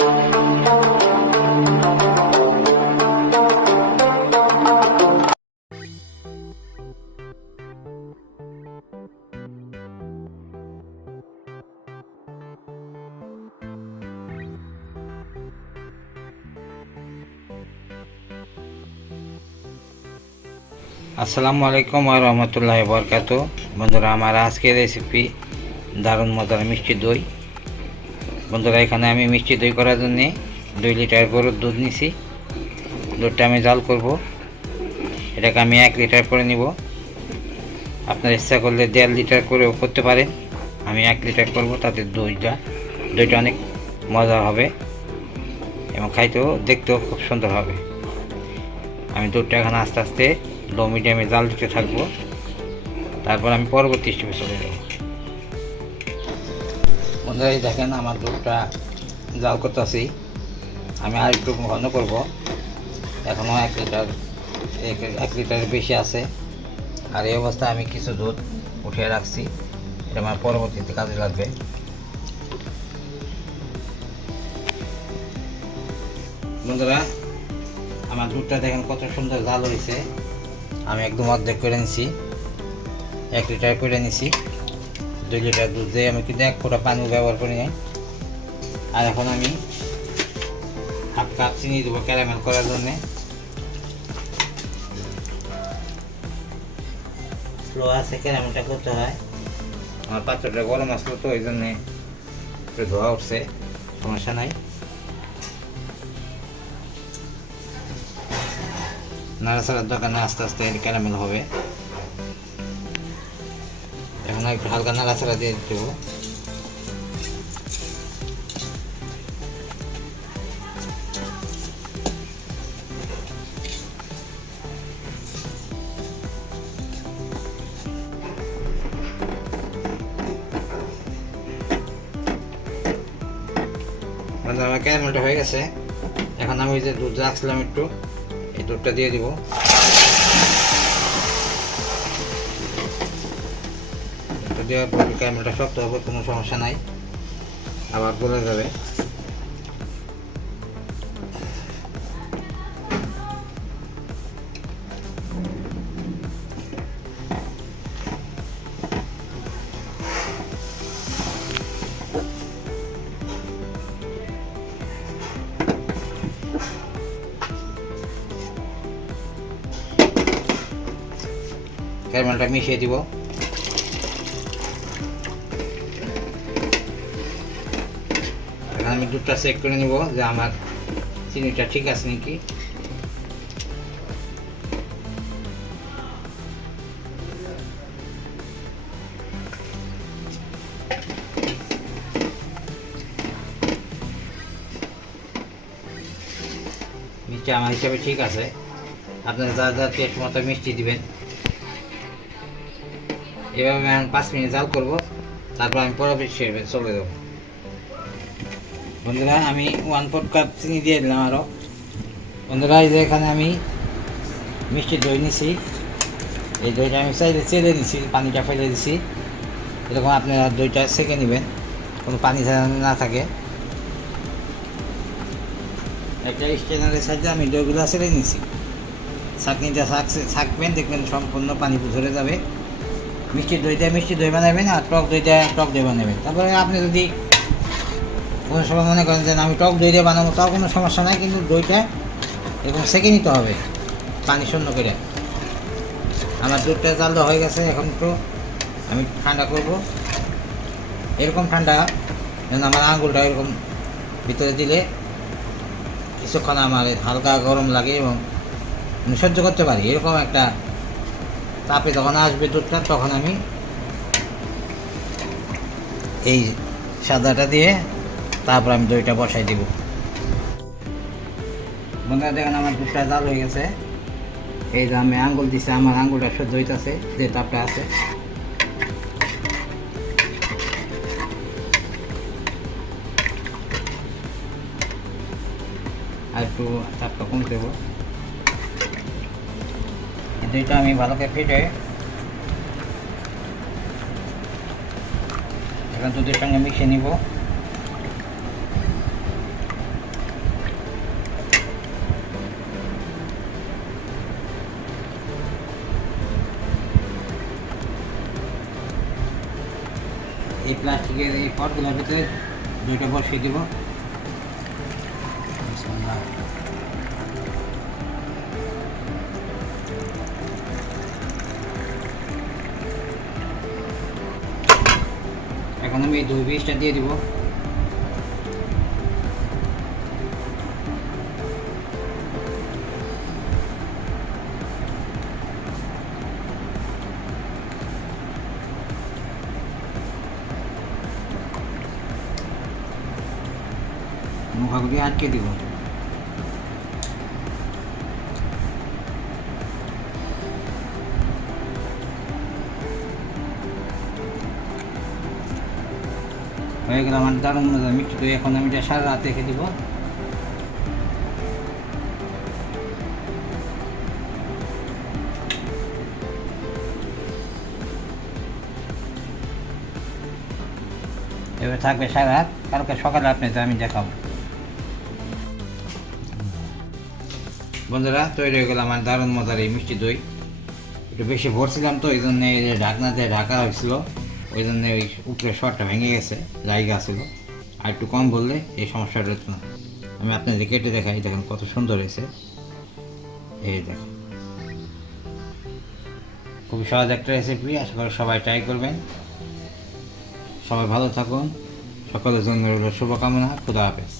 আসসালামু আলাইকুম ওয়া রাহমাতুল্লাহি ওয়া বারাকাতুহু। বন্ধুরা, আমার আজকের রেসিপি দারুণ মজার মিষ্টি দই। বন্ধুরা, এখানে আমি মিষ্টি দই করার জন্য 2 লিটার গরুর দুধ নিছি। দুধটা আমি জাল করব। এটাকে আমি 1 লিটার করে নিব। আপনার ইচ্ছা করলে 1.5 লিটার করেও করতে পারেন। আমি 1 লিটার করব, তাতে দইটা অনেক মজা হবে এবং খাইতেও দেখতেও খুব সুন্দর হবে। আমি দুধটা এখানে আস্তে আস্তে লো মিডিয়ামে জাল দিতে থাকবো। তারপর আমি পরবর্তী স্টেপে চলে যাব। বন্ধুরা, দেখেন আমার দুধটা জাল করতেছি। আমি আর একটু ঘন করব। এখনও 1 লিটারের বেশি আছে। আর এই অবস্থায় আমি কিছু দুধ উঠিয়ে রাখছি, এটা আমার পরবর্তীতে কাজে লাগবে। বন্ধুরা, আমার দুধটা দেখেন কত সুন্দর জাল হয়েছে। আমি একদম অর্ধেক করে নিছি, 1 লিটার করে নিছি। 2 লিটার দুধ দিয়ে আমি কিন্তু 1 ফোঁটা পানিও ব্যবহার করি নাই। আর এখন আমি 1/2 কাপ চিনি দেবো ক্যারামেল করার জন্যে। স্লো আছে ক্যারামেলটা করতে হয়। আমার পাত্রটা গরম আসলো তো, ওই জন্যে একটু ধোয়া উঠছে, সমস্যা নাই। নাড়াচাড়ার দোকানে আস্তে আস্তে ক্যারামেল হবে। এখন একটু হালকা নাড়াচাড়া দিয়ে দেবো। আমার ক্যারামেলটা হয়ে গেছে। এখন আমি ওই যে দুধ রাখছিলাম একটু, এই দুধটা দিয়ে দিব। দেওয়ার পর ক্যারামেলটা শক্ত হবে, কোনো সমস্যা নাই, আবার গলে যাবে। ক্যারামেলটা মিশিয়ে দিব। এখন আমি দুধটা চেক করে নিব যে আমার চিনিটা ঠিক আছে নাকি। মিষ্টি আমার হিসাবে ঠিক আছে। আপনারা যা যা টেস্ট মতো মিষ্টি দিবেন। এভাবে আমি 5 মিনিট জাল করব, তারপর আমি পরবর্তী স্টেপে চলে যাব। বন্ধুরা, আমি 1/4 কাপ চিনি দিয়ে দিলাম আরও। বন্ধুরা, এই যে এখানে আমি মিষ্টি দই নিছি। এই দইটা আমি চাইলে চেলে নিছি, পানিটা ফেলে দিছি। এরকম আপনারা দইটা সেঁকে নেবেন, কোনো পানি না থাকে। একটা স্ট্যান্ডারের সাইডে আমি দইগুলো ছেড়ে নিছি। ছাঁকনিটা ছাঁকবেন, দেখবেন সম্পূর্ণ পানি ঝরে যাবে। মিষ্টি দই বানাবেন, আর টক দই বানাবেন। তারপরে আপনি যদি কোনো সময় মনে করেন যে আমি টক দই দিয়ে বানাবো, তাও কোনো সমস্যা নাই, কিন্তু দইটা এরকম সেঁকে নিতে হবে পানি শূন্য করে। আমার দুধটা জাল দেওয়া হয়ে গেছে। এখন একটু আমি ঠান্ডা করব। এরকম ঠান্ডা যেন আমার আঙুলটা এরকম ভিতরে দিলে কিছুক্ষণ আমার হালকা গরম লাগে এবং আমি সহ্য করতে পারি। এরকম একটা তাপে যখন আসবে দুধটা, তখন আমি এই সাদাটা দিয়ে তারপর আমি দইটা বসাই দিব। বন্ধুরা, দেখেন আমার দুধটা জাল হয়ে গেছে। এই যে আমি আঙ্গুল দিছি, আমার আঙ্গুলটা সহ্য হইতেছে, যে তাপটা আছে। আর একটু তাপটা কমতে দেবো। দুইটা আমি ভালো করে ফেটে এখন দুধের সঙ্গে মিশিয়ে নিব। প্লাস্টিকের এই পটগুলোর ভিতরে দইটা বসিয়ে দেবো। এখন আমি এই দই বীজটা দিয়ে দিব। মুখাগুলি আটকে দিব। হয়ে গেল আমার দারুণ মজা মিষ্টি দই। এখন আমি এটা সারা রাত রেখে দিব। এবার থাকবে সারা রাত, কালকে সকালে আপনাদের আমি দেখাবো। বন্ধুরা, তৈরি হয়ে গেল আমার দারুণ মজার এই মিষ্টি দই। একটু বেশি ভরছিলাম তো এই জন্যে ঢাকনা দিয়ে ঢাকা হয়েছিল, ওই জন্য ওই উপরে শরটা ভেঙে গেছে, জায়গা ছিল। আর একটু কম বললে এই সমস্যাটা হতো না। আমি আপনাদের কেটে দেখাই, দেখেন কত সুন্দর হয়েছে। এই দেখেন, খুবই সহজ একটা রেসিপি, আশা করি সবাই ট্রাই করবেন। সবাই ভালো থাকুন, সকলের জন্য রইল শুভকামনা। খুদা হাফেজ।